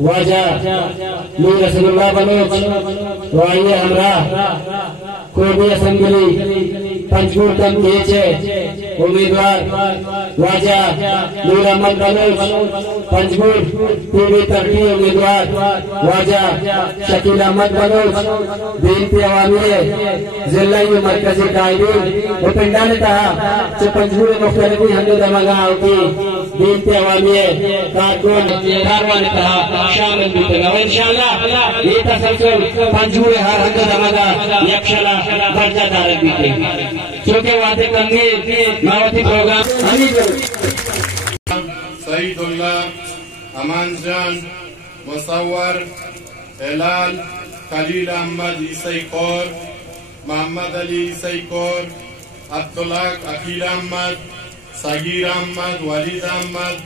वजह नूर रसूलुल्लाह बलोच वाइये हमरा कोबी असेंबली पंचकूट कम केचे उम्मीदवार वजह नूर अहमद बलोच पंचकूट पूर्वी तरक्की उम्मीदवार वजह शकील अहमद बलोच बीनती अवामी जिला मरकजी कायदीन वो पिंडा ने कहा कि पंचकूट मुख्तलिफ हिंदू दमगा होती बीनती अवामी कारकुन कारवां ने कहा शामिल भी करेगा इंशाअल्लाह ये तसलसल पंचकूट हर हिंदू दमगा यक्षला दर्जा दारक भी थे क्योंकि वादे करने मावती प्रोग्राम सईदुल्लाह अमान जान मुसव्वर हिलाल खलील अहमद ईसाई कौर मोहम्मद अली ईसाई कौर अब्दुल्लाह अकील अहमद सगीर अहमद वलीद अहमद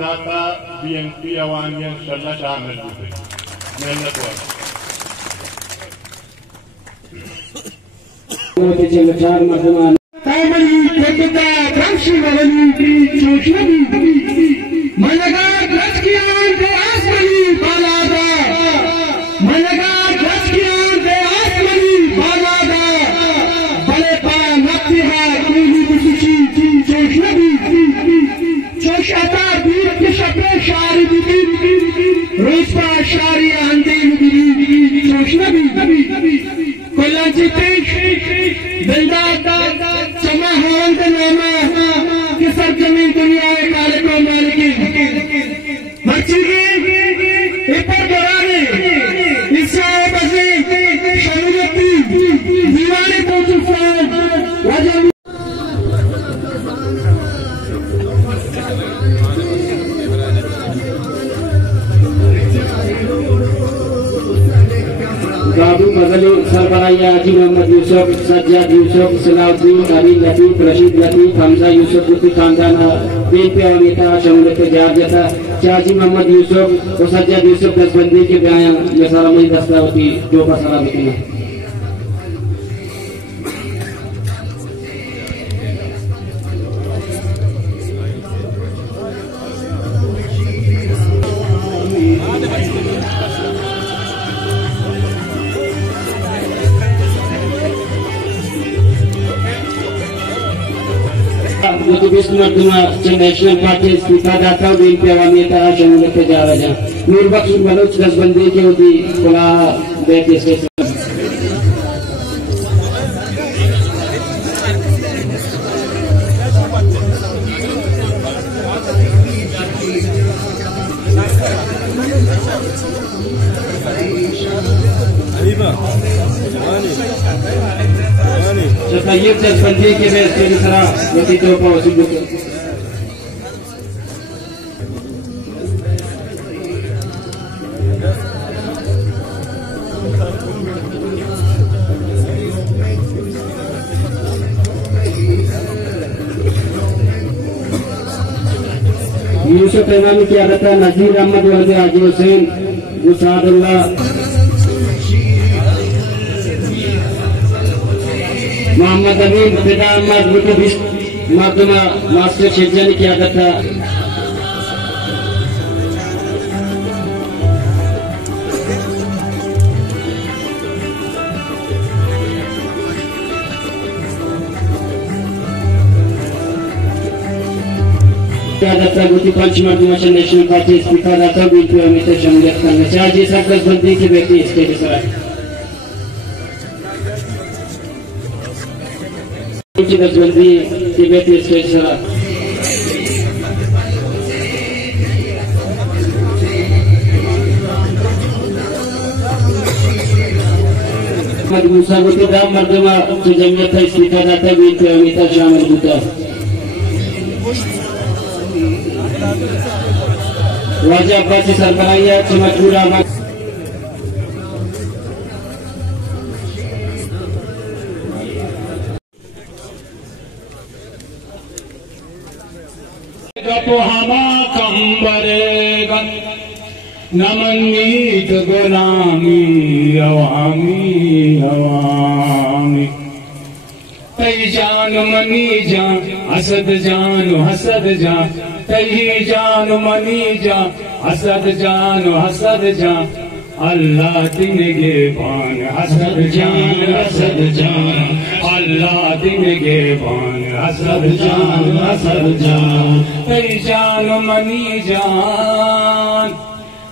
दाता बीएमपी अवामी इंशाअल्लाह शामिल हुए मेहनत सरजमीन दुनिया में काले को मालिकी मर्ची बाबू मजली सरबराया हाजी मोहम्मद यूसुफ सज्जाद यूसुफ सलाउद्दीन अली लतीफ रशीद लतीफ हमजा यूसुफ गुप्ती खानदान तीन पे नेता शमूलियत जारजता चाची मोहम्मद यूसुफ और सज्जाद यूसुफ दसबंदी के बयान ये सारा में दस्ता होती जो फसला बिकना untuk bismillah national party kita datang di Piawami Tara Shangula Pejaraja Nurbak Subhanut Dasbandi ke uti pola beti sesi Setayib Dasbandi ke beti disara uti topa usibuk Yusuf Imam की आदत है नजीर अहमद वज़ीर हाजी हुसैन गुसादुल्लाह मोहम्मद अमीन पिता अहमद बुटबिश मर्दमा मास्टर शेखजन की आदत है गुटी पंचमर्दमा नेशनल पार्टी स्पीकर आता बिल्कुल अमित शमूलियत करना चाहिए सब दसबंदी की व्यक्ति इसके विषय की दसबंदी की व्यक्ति इसके विषय मदरसा गुटी दाम मर्दमा जमीयत स्पीकर आता बिल्कुल अमित शामिल होता Wajah Basi Sarbaraya Cemacura गपो हमा कंबरेगा नमनीत गुलामी अवामी अवामी तई जान मनी जा असद जान हसद जा तई जान मनी जा असद जान हसद जा अल्लाह दिन गे बान हसद जान अल्लाह दिन गे बान हसद जान तई जान मनी जान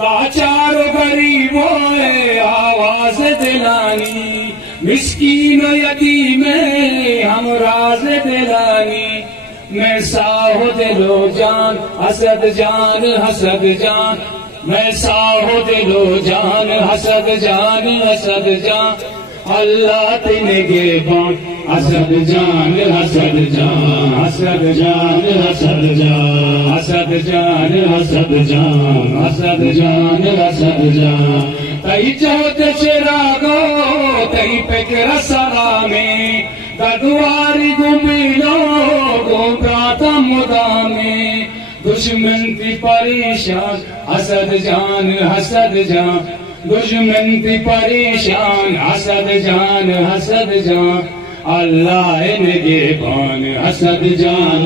लाचार गरीबों आवाज दिलानी मिस्कीन यतीम हमराज दिलानी मैं साहो दिलो जान हसद जान हसद जान मैं साहो दिलो जान हसद जान अल्लाह तीन गे बान हसद जान हसद जान हसद जान हसद जान हसद जान हसद जान हसद जान हसद जान तई चौथ चिरागो तई पेकर सलामे गदवारी गुमिलो गोगाता मुदामे दुश्मन की परेशान हसद जान दुश्मन की परेशान हसद जान अल्लाह निगे बान हसद जान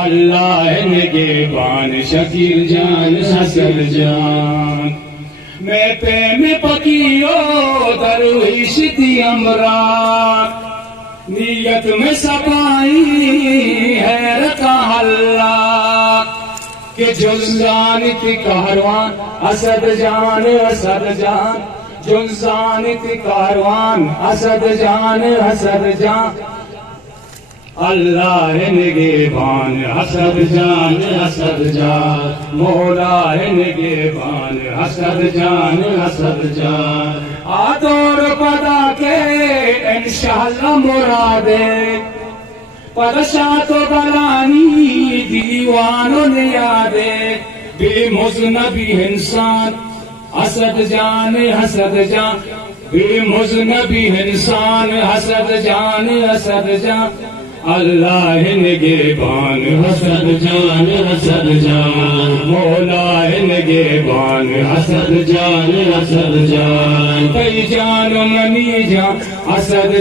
अल्लाह निगे बान शकीर जान हसद जान मैं पे में पकियो दरवेश दी अमरा नीयत में सफाई है रखा हल्ला के जुल्जान की कारवान असद जान जुल्जान की कारवान असद जान अल्लाह निगे बान हसद जान मौला निगे बान हसद जान आदोर पदा के इंशाअल्लाह मुरादे परशा तो बलानी दीवानों ने यादे बेमुज़नबी इंसान हसद जान बेमुज़नबी इंसान हसद जान अल्लाह निगे बान हसद जान मौला निगे बान हसद जान कई जान मनी जान हसद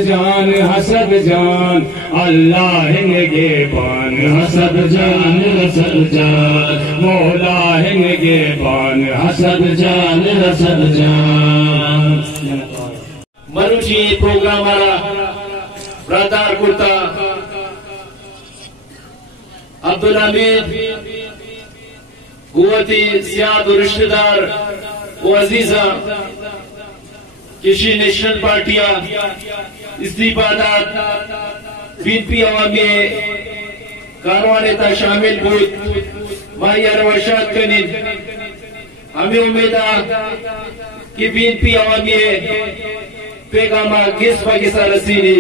जान अल्लाह निगे बान हसद जान मौला निगे बान हसद जान मनुष्य प्रोग्राम ब्रदर कुर्ता अब्दुल हमीद गुवती सियाद और रिश्तेदार वो अजीजा किसी नेशनल पार्टियां इस्तीफादात बीनपी अवामी कारवानेता शामिल बुत माहिया रवाशात कनिद हमें उम्मीद कि बीनपी अवामी पैगामा किस पाकिस्तान रसीनी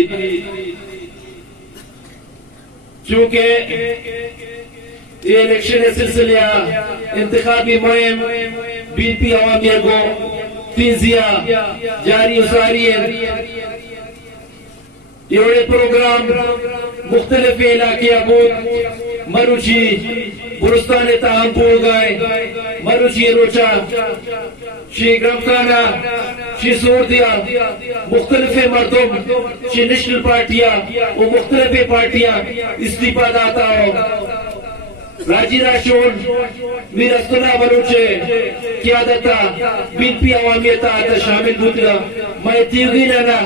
चूंकि ये इलेक्शन सिलसिले इंतखाबी मुहिम बीनपी अवामी को तीजिया जारी उसारी ये प्रोग्राम मुख्तलिफ इलाके अबूद मरुची बुरुस्तान ताहमपुर गाय मरुची रोचा शी ग्रमखाना शी सोरदिया मुख्तलिफ मर्दुम शी नेशनल पार्टियां वो मुख्तलिफ पार्टियां इस्तीफा दाता हो राजी राशोन मीरस्तुल्लाह बलूचे क़ियादता बीनपी अवामियता शामिल बुतला मैं तीगी ना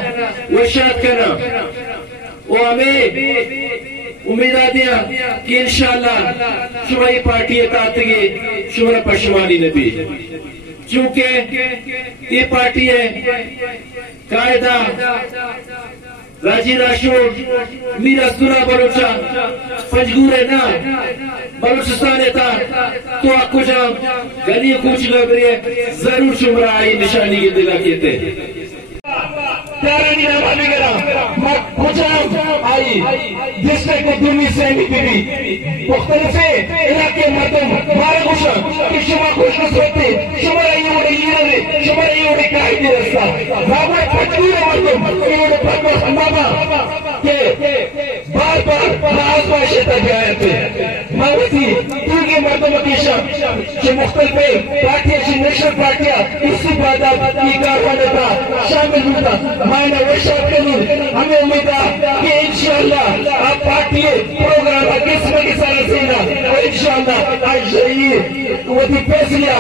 वशात करना वो हमें उम्मीद दिया कि इंशाअल्लाह शुमाई पार्टी तातगी शुमारा पशमानी नबी चूंकि ये पार्टी है कायदा राजी राशोन मीरस्तुल्लाह बलूचा पंजगूरे ना बलूचिस्तान था तो आपको जब गली कुछ लग रही है जरूर शुमरा आई निशानी के दिला कहते प्यारे नीला भाभी करा कुछ आई जिसने को दुनिया से निकली मुख्तलिफ इलाके मर्दों मारे खुश कि शुमा खुश होते शुमा ये उड़े शुमा ये उड़े का ही रास्ता बाबा फटूरे मर्दों ये उड़े फटवा संभाला के बार बार आजमाइश तक आए थे वती तीगे मर्दों की मुख्तलिफ पार्टियां नेशनल पार्टियां इस्तीफादा की कारखाने का शामिल होता मायने वर्षा करूं हमें उम्मीद है कि इंशाअल्लाह आप पार्टी प्रोग्राम किस्म की सारा सीना और इंशाअल्लाह आज ये वती फैसला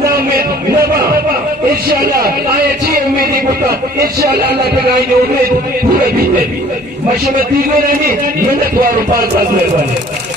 नाम में नवा इंशाअल्लाह आए जी उम्मीद होता इंशाअल्लाह अल्लाह तआला उम्मीद पूरा भी मशवरती को नहीं मेहनत वालों पास